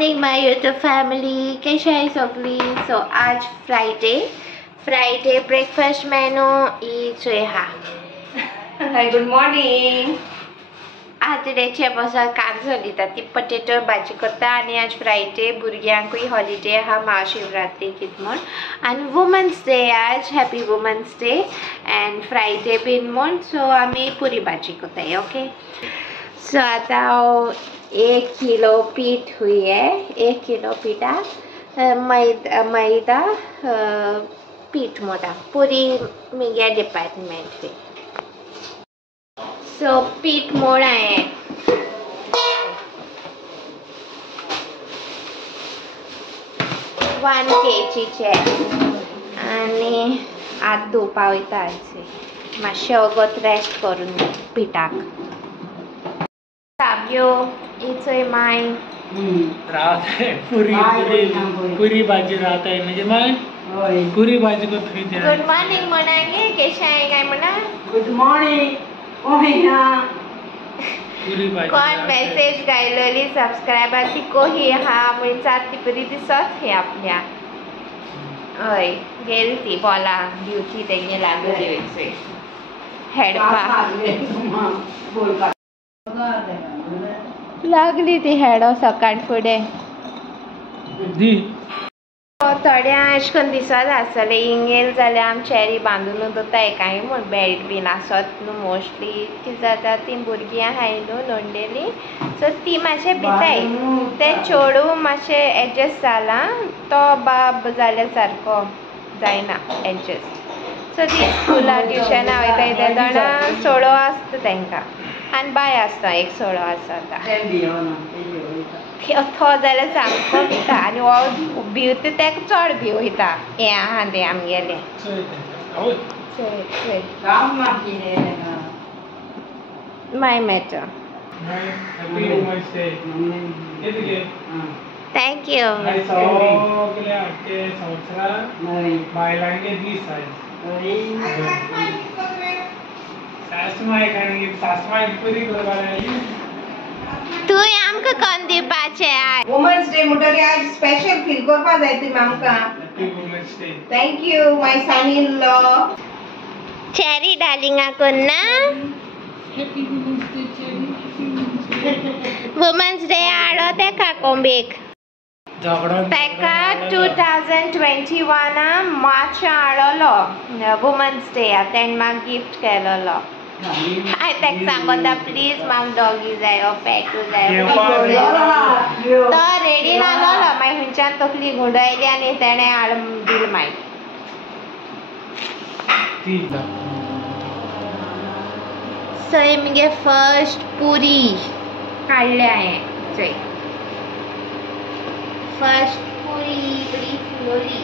Morning माय YouTube family, कशा आहे सगळी? सो आज फ्रायडे ब्रेकफास्ट मेनू इचोय हा. Good morning. आज रेचे बसा काम झाली ती पटेटो भाजी करता आणि आज फ्रायडे भुरग्यांकूय हॉलिडे हा महाशिवरात्री कित म्हण आणि वुमन्स डे आज. Happy women's day and Friday बीन म्हण. सो आम्ही पुरी भाजी करताय. ओके, सो आता 1 किलो पीठ हुई है. 1 किलो पीठा मैदा पीठ मोटा पूरी मिगे डिपार्टमेंट में. सो पीठ मोड़ा है. वन केजीचे आणि आत धुवपा वयता. मातशें वगत रेस्ट करून पिठाक. साब्यो इचोय माय पुरी भाजी राहत आहे म्हणजे माय पुरी भाजी को थुई द्या. Good morning म्हणांगे. केशा आहे काय म्हणा? Good morning. पुरी भाजी कोण मेसेज गायलेली सबस्क्रायबर ती कोही हा म्हणजे ती बरी दिसत हे आपल्या. हय गेली ती बोला ड्युटी तेगे लागली हेडपा लागली ती हेडो सकाळ फुडें. थोड्या अशें करून दिसत आसतले इंगेल जाल्यार आमी चेरी बांदून दवरता एकाय म्हूण बेल्ट बीन आसत न्हू मोस्टली. कितें जाता ती भुरगीं आहाय न्हू नोंडेली, सो ती मातशें भिताय. ते चेडूं मातशें एडजस्ट जाला, तो बाब जाल्यार सारको जायना एडजस्ट. सो ती स्कुला ट्युशना वयताय ते जाणा चेडो आसता तांकां आनी बाय आसता एक चेडो आसता. तो जाल्यार सामको भिता आनी हो भिवता तेका चड भिवयता. हें आहा तें आमगेलें माय मॅटर. Thank you. बायलांगे तू आमकां कोण दिवपाचें? वुमन्स डे म्हणटरी आज स्पेशल फील करपा जाय तुमी आमकां. Thank you my son in law. Cherry डार्लिंगा कोण ना वुमन्स डे आडो तेका कोंबेक. तेका 2021 मार्च आडलो वुमन्स डे. तेणें म्हाका गिफ्ट केलोलो. हांवें तेका सांगोता प्लीज म्हाका डॉगी जाय पेटू जाय. तो रेडी नासलो. मागीर खंयच्यान तकली गुंडायली आनी तेणें हाडून दिलें मागीर. सो हे मगे फर्स्ट पुरी काडल्या हांवें. चोय फर्स्ट पुरी बरी फुलोली.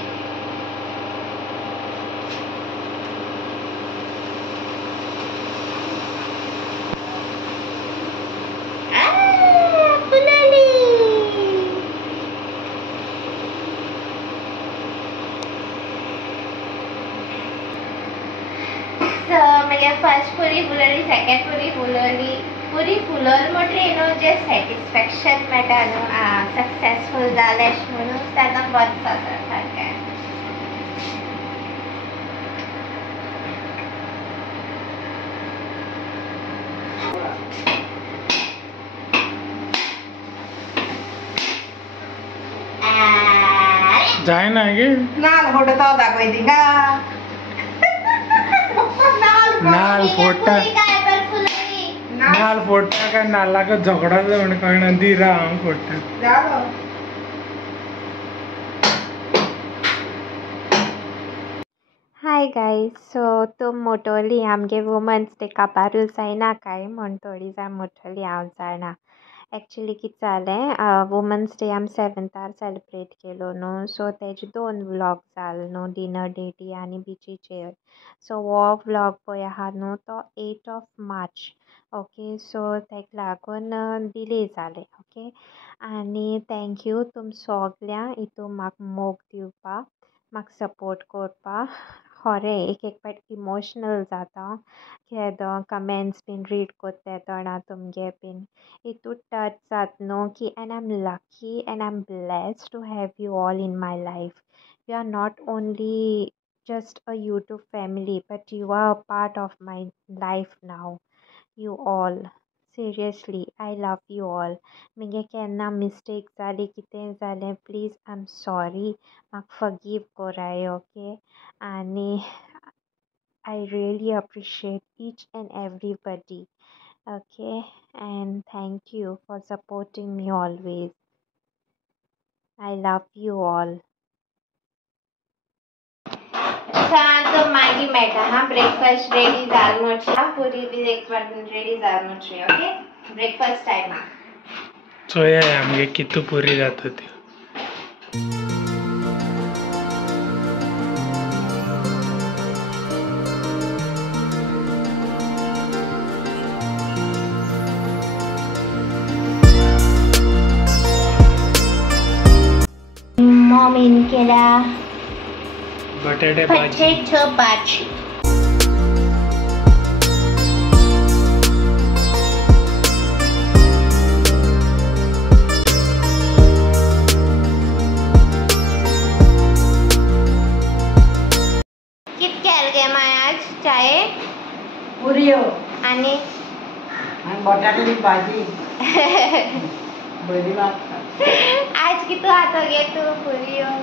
फर्स्ट पुरी फुलोली, सेकंड पुरी फुलोली. पुरी फुलोल म्हटली न्हू जे सॅटिस्फॅक्शन मेळटा न्हू सक्सेसफूल जालें म्हणून तेन्ना बरें जाता सारकें. जायना गे नाल फोटो दाखय तिका. नाल फोडटा काय नालाक झगडा जावन कळना. दिरा हांव फोडटा. Hi guys. सो तूं मोटोली आमगे वुमन्स डे काबारूच जायना काय म्हण थोडी जाण मोटोली हांव जाणा. एक्चुली कितें जालें वुमन्स डे आमी 7थार सेलिब्रेट केलो न्हू. सो तेजे 2 व्लॉग जाले न्हू, डिनर डेटी आनी बिचीचेर. सो हो व्लॉग पळय आहा न्हू तो 8 मार्च. ओके, सो तेका लागून डिले जालें. ओके, आनी थँक्यू तुम सगळ्यां हितून म्हाका मोग दिवपा, म्हाका सपोर्ट करपा. एक पाट इमोशनल जाता केदो कमेंट्स बीन रीड कोत्ते तोणा तुमगे बीन इतू टच जात न्हू की and I am lucky and I am blessed to have you all in my life. You are not only just a YouTube family, but you are a part of my life now. You all. Seriously, I love you all. Menge kenna mistake zali kiten zale, please I'm sorry. Mak forgive korai, okay? And I really appreciate each and everybody. Okay? And thank you for supporting me always. I love you all. तो मागी Meta हाँ breakfast ready जालमोची पूरी भी breakfast ready जालमोची okay breakfast time चोया आमगे कितू पुरी जाता ती मॉमीन केला बटाटे भाजी potato भाजी कित केल गे माय आज चाय पुरियो आणि आणि बटाट्याची भाजी बरी लागता आज कितू आता गे तू पुरियो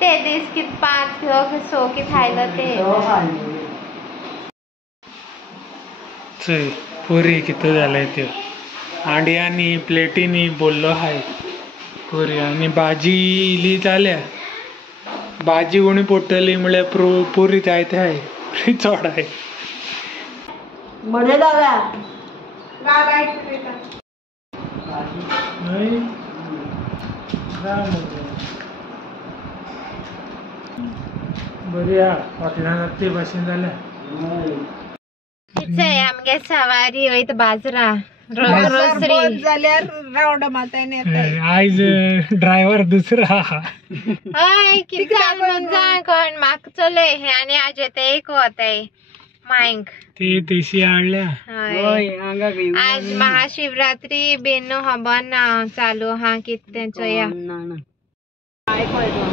ते दिस कित 5 किलो के 100 की खायला ते चोय पुरी कितू जाले त्यो आंडियांनी प्लेटीनी बोललो हाय पुरी आणि भाजी इली जाल्या भाजी कोणी पोट्टली म्हळ्यार पुरी जायते हाय पुरी चड हाय बरे दादा न्हय बरी हा हॉटेलान ते भाशेन जाल्या कितय आमगे सवारी वयत बाजरा ग्रोसरी जाल्यार रावंड मातायन येताय आयज ड्रायव्हर दुसरा हा हय कित जाल जा कोण म्हाका चले हे आनी आज ते एक होताय मायंक ती देशी हाडल्या हय हांगा घेवन आज महाशिवरात्री बेन खबर ना चालू हा कित ते चोया ना ना काय पळतो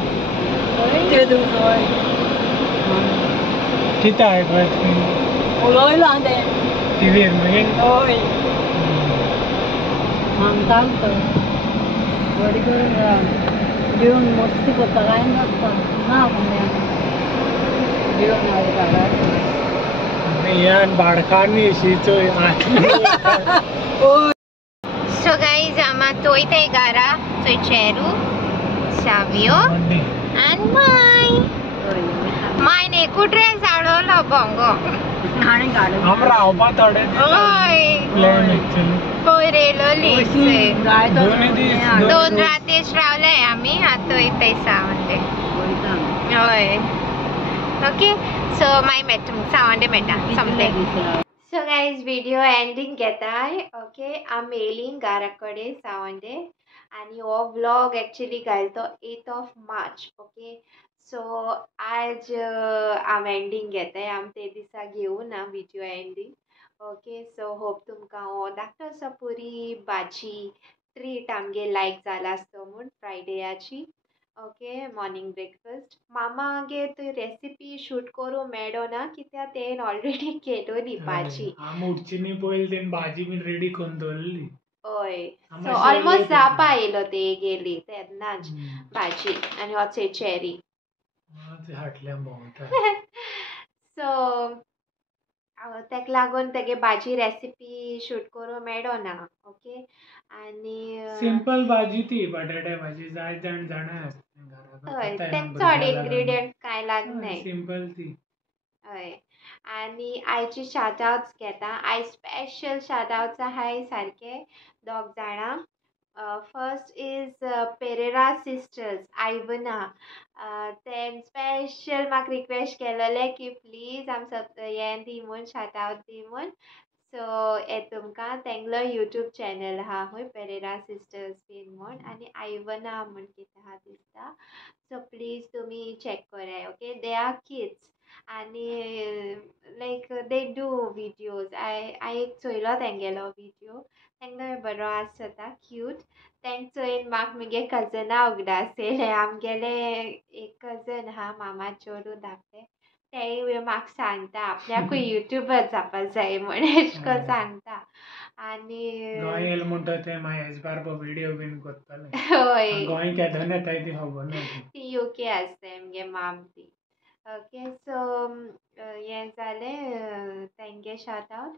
ते दुसोय किती आहे उलोयलो आंदे टीव्हीर मागीर होय सांगताल तर बरी करून जेवण मस्ती करता काय नसता ना म्हणजे जेवण हाडे काढा यान बाडकांनी शिचो सो गाइस आमा तोय ते गारा चोय चेरू सावियो एंड माय ने कुड्रेस आडोलो बोंगो आणि काढू आम रावपा थोडे ओय प्लॅन एक्चुअली होय रेलो लिसे दोन्ही दीस दोन रात्रीच रावले आम्ही आता इथे सावंडे होय ओके सो माय मेट सावंडे मेटा समते सो गाइस वीडियो एंडिंग घेताय ओके आम येयलीं घरा कडेन सावंडे आनी हो व्लॉग एक्चुअली घालतो 8th of March okay so आज आम एंडिंग घेताय आम ते दिसा घेवं ना video ending okay so hope तुमकां हो धाकटोसो पुरी भाजी ट्रीट आमगे लायक जाला आसतो म्हूण फ्रायडेयाची ओके मॉर्निंग ब्रेकफास्ट मामागे थंय रेसिपी शूट करूं मेळ्ळो ना कित्याक तें ऑलरेडी केलोली भाजी आम उठची न्ही पयली तेन भाजी बीन रेडी करून दवरली हय सो मातशें ऑलमोस्ट लेट जावपा येयलो ते गेली तेन्नाच भाजी आनी होचे चेरी ते हाटल्यान भोंवता सो तेका लागून तेगे भाजी रेसिपी शूट करूं मेळ्ळो ना ओके आनी सिंपल भाजी ती बटाट्या भाजी जाय जाण जाणा हय तेक चड इन्ग्रेडियंट कांय लागनाय सिंपल ती हय आनी आयची शाउट आउट्स घेता आय स्पेशल शाउट आउट्स आहाय सारके दोग जाणां फर्स्ट इज पेरेरा सिस्टर्स आयवना तें स्पेशल म्हाका रिक्वेस्ट केलेलें की प्लीज आम सब हें दी म्हूण शाउट आउट दी म्हूण सो हे तुमकां तेंगलो यूट्यूब चॅनल आहा हूंय पेरेरा सिस्टर्स बीन म्हूण आनी आयवना म्हूण कितें आहा दिसता. सो प्लीज तुमी चॅक कोराय. ओके, दे आर किड्स आनी लायक दे डू विडियोज. हांवें एक चोयलो तेंगेलो विडियो. तेंगलो बरो आसता, क्यूट. तेंक चोयन म्हाका मुगे कजना उगडास येयले. आमगेले एक कजन आहा, मामा चेडूं धाकटें, तेय म्हाका सांगता आपल्याकूय युट्यूबर जावपा जाय म्हण एशें कोन्न सांगता. आनी गोंय येयले म्हणटा ते मागीर हेज बारबो व्हिडिओ बीन कोत्ताले. हय, गोंय केदोन येताय ती खबर ना. ती यूके आसताय मुगे माम ती. ओके, सो हें जालें तेंगे शाउट आवट.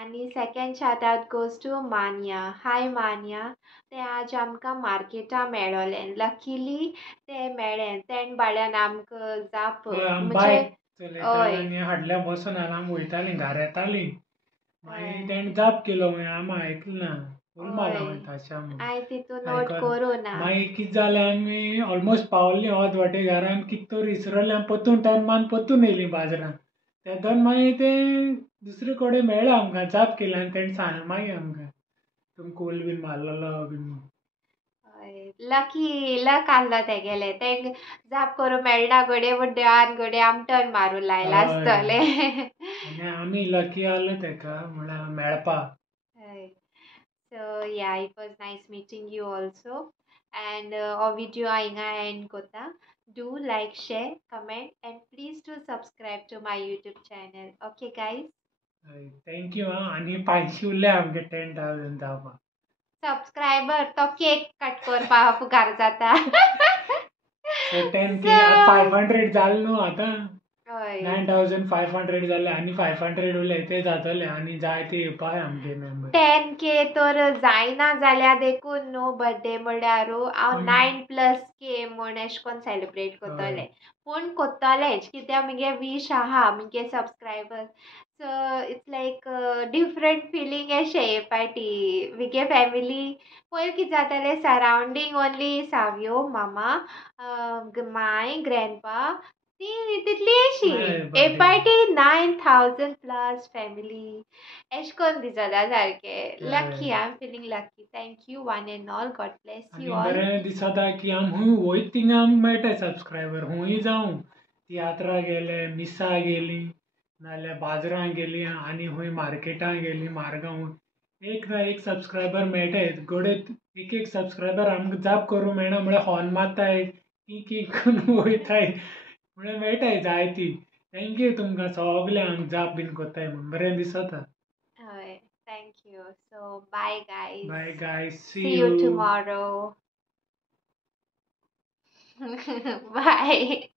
आनी second shout out goes to Manya. Hi Manya. ते आज आमकां मार्केटा मेळ्ळोलें. लकिली ते मेळ्ळें. तेण बाळ्यान आमकां जाप म्हणजे बायक चलयताली आनी हाडल्या बसून आमी वयतालीं, घरा येतालीं. मागीर तेणें जाप केलो मागीर आमी आयकलें ना. उलमाला वयता अशें म्हणून. हांवें तितून नोट करूं ना. मागीर कितें जालें, आमी ऑलमोस्ट पावल्लीं अर्द वाटे घरा. आमी कितें तरी इसरलें. आमी परतून टर्न परतून येयलीं बाजरान. तेदोन मागीर तें दुसरे कडेन मेळ्ळें आमकां, जाप केली आनी तेणें सांगलें मागीर आमकां तुमकां उल बीन मारलेलो बीन म्हूण. लक आहलो तेगेलें. तेंक जाप करूं मेळना घोडये पूण देवान घोडये आम टर्न मारूं लायला आसतलें. आनी आमी लकी आहलो तेका म्हळ्यार मेळपा. So yeah, it was nice meeting you also. And our video I hinga end kota. Do like, share, comment, and please do subscribe to my YouTube channel. Okay, guys. Thank you आं. आनी पायशे उरले आमगे 10,000 जावपा. Subscriber तो cake cut करपा फुकार जाता. So 10K 500 जाले न्हू आतां. हय. 9,500 जाले आनी 500 उरले ते जातले आनी जाय ते येवपा आहाय आमगे मेंबर. 10K तर जायना जाल्यार देखून न्हू बर्थडे म्हणल्यारू हांव 9+K म्हूण एशें कोन्न सेलिब्रेट कोत्तोलें. पूण कोत्तोलेंच कित्याक मुगे वीश आहा मुगे subscriber. So it's like different feeling एशें हे पाटी. मुगे फॅमिली पयलीं कितें जातालें, सरावंडींग ओन्ली सावयो, मामा, माय, ग्रॅण्डपा ती तितली अशी. हे पाटी 9,000+ फॅमिली एशें कोन्न दिसता सारकें. Lucky, I am feeling lucky. Thank you one end all. God bless you all. बरें दिसता की आमी हूंय वयत थिंगा आमकां मेळटाय सबस्क्रायबर. हूंय जावं तियात्रां गेले, मिसा गेलीं, नाल्यार बाजरां गेलीं आनी हूंय मार्केटां गेलीं मारगांव. एक ना एक सबस्क्रायबर मेळटाय. घोडये एक एक सबस्क्रायबर आमकां जाप करूं मेळना म्हळ्यार हॉर्न मारताय, की करून वयताय म्हळ्यार मेळटाय जायतीं. थँक्यू तुमकां सगळ्यांक आमकां जाप बीन कोत्ताय म्हूण बरें दिसता. हय, thank you. So bye guys. Bye guys. See you tomorrow. Bye.